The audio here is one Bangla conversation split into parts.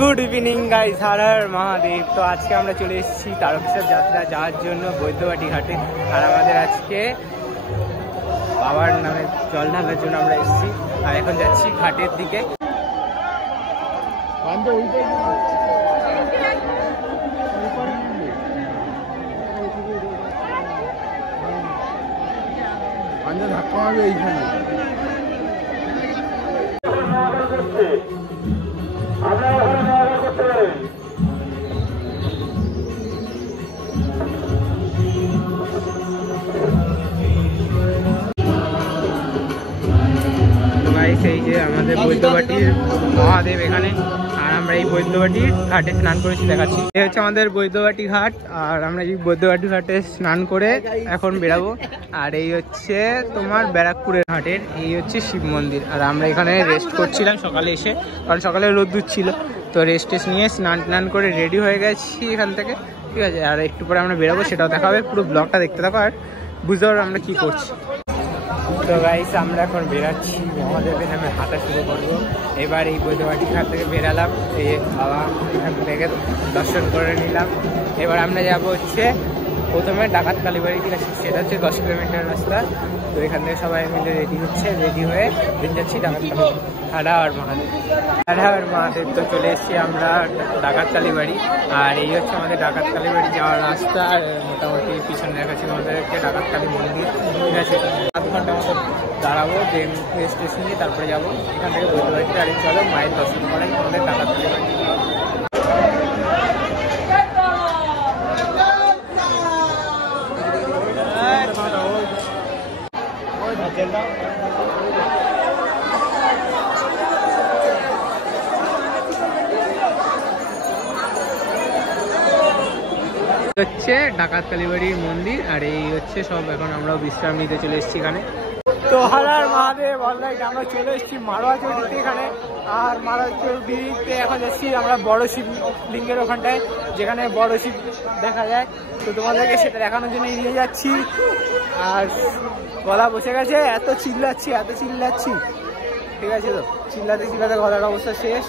Good evening guys, Har Har Mahadev. তো আজকে আমরা চলে এসেছি তারকেশ্বর যাত্রা যাওয়ার জন্য বৈদ্যবাটি ঘাটে। আর আমাদের আজকে বাবার নামে জল ঢালার জন্য আমরা এসেছি। আর এখন যাচ্ছি ঘাটের দিকে। ধাক্কা মারবে এইখানে। এই যে আমাদের বৈদ্যবাটির মহাদেব এখানে, আর আমরা এই বৈদ্যবাটির ঘাটে স্নান করেছি দেখাচ্ছি। এই হচ্ছে আমাদের বৈদ্যবাটি ঘাট, আর আমরা এই বৈদ্যবাটি ঘাটে স্নান করে এখন বেরাবো। আর এই হচ্ছে তোমার ব্যারাকপুরের ঘাটের, এই হচ্ছে শিব মন্দির। আর আমরা এখানে রেস্ট করছিলাম সকালে এসে, কারণ সকালে রোদ্দুর ছিল। তো রেস্ট টেস্ট নিয়ে স্নান টান করে রেডি হয়ে গেছি এখান থেকে, ঠিক আছে। আর একটু পরে আমরা বেরাবো, সেটাও দেখাবে। পুরো ব্লগটা দেখতে থাকো আর বুঝতে পারবো আমরা কি করছি। তো গাইস, আমরা এখন বেরাচ্ছি, মহাদেবের নামে হাঁটা শুরু করবো। এবার এই বৈদ্যবাটি ঘাট থেকে বেরালাম, এই বাবা এখান থেকে দর্শন করে নিলাম। এবার আমরা যাবো হচ্ছে প্রথমে ডাকাত কালীবাড়ি থেকে, সেটা হচ্ছে 10 কিলোমিটার রাস্তা। তো এখান থেকে সবাই মিলে রেডি হচ্ছে, রেডি হয়ে দিন যাচ্ছি ডাকাত কালীবাড়ি। হাডা আর মহাদেব, হাডা আর মহাদেব। তো চলে এসেছি আমরা ডাকাত কালীবাড়ি। আর এই হচ্ছে আমাদের ডাকাত কালীবাড়ি যাওয়ার রাস্তা। আর মোটামুটি পিছনে দেখাচ্ছি আমাদেরকে ডাকাত কালী মন্দির, ঠিক আছে। 7 ঘন্টা মতো দাঁড়াবো, দেন রেস্ট টেস্ট নিয়ে তারপরে যাবো এখান থেকে বৈদ্যবাড়িতে। আর চলো মায়ের দর্শন করাই আমাদের ডাকাত কালীবাড়ি। হচ্ছে ডাকাত কালীবাড়ির মন্দির। আর এই হচ্ছে সব, এখন আমরা বিশ্রাম নিতে চলে এসেছি এখানে। তো হর হর মহাদেব, অলরাইট আমরা চলে এসেছি মারোয়া চৌধুরীতে এখানে। আর মারোয়া চৌধুরীতে এখন এসেছি আমরা বড় শিব লিঙ্গের ওখানটায়, যেখানে বড় শিব দেখা যায়। তো তোমাদেরকে সেটা দেখানোর জন্য নিয়ে যাচ্ছি। আর গলা বসে গেছে, এত চিল্লাচ্ছি, ঠিক আছে। তো চিল্লাতে গলার অবস্থা শেষ।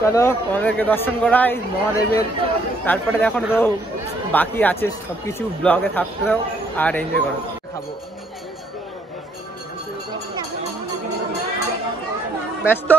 চলো তোমাদেরকে দর্শন করাই মহাদেবের, তারপরে দেখো তো বাকি আছে সব কিছু, ব্লগে থাকতে দাও আর এনজয় করো। খাবো ব্যস্ত।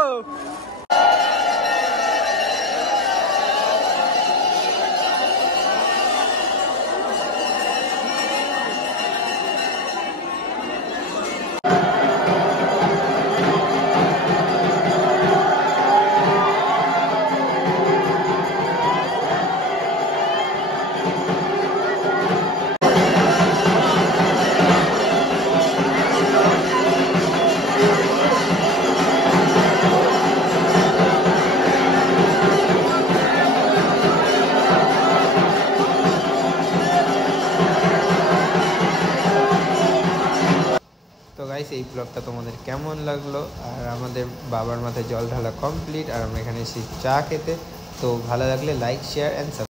তো গাইস, এই ব্লগটা তোমাদের কেমন লাগলো? আর আমাদের বাবার মাথায় জল ঢালা কমপ্লিট, আর আমরা এখানে এসেছি চা খেতে। তো ভালো লাগলে লাইক, শেয়ার অ্যান্ড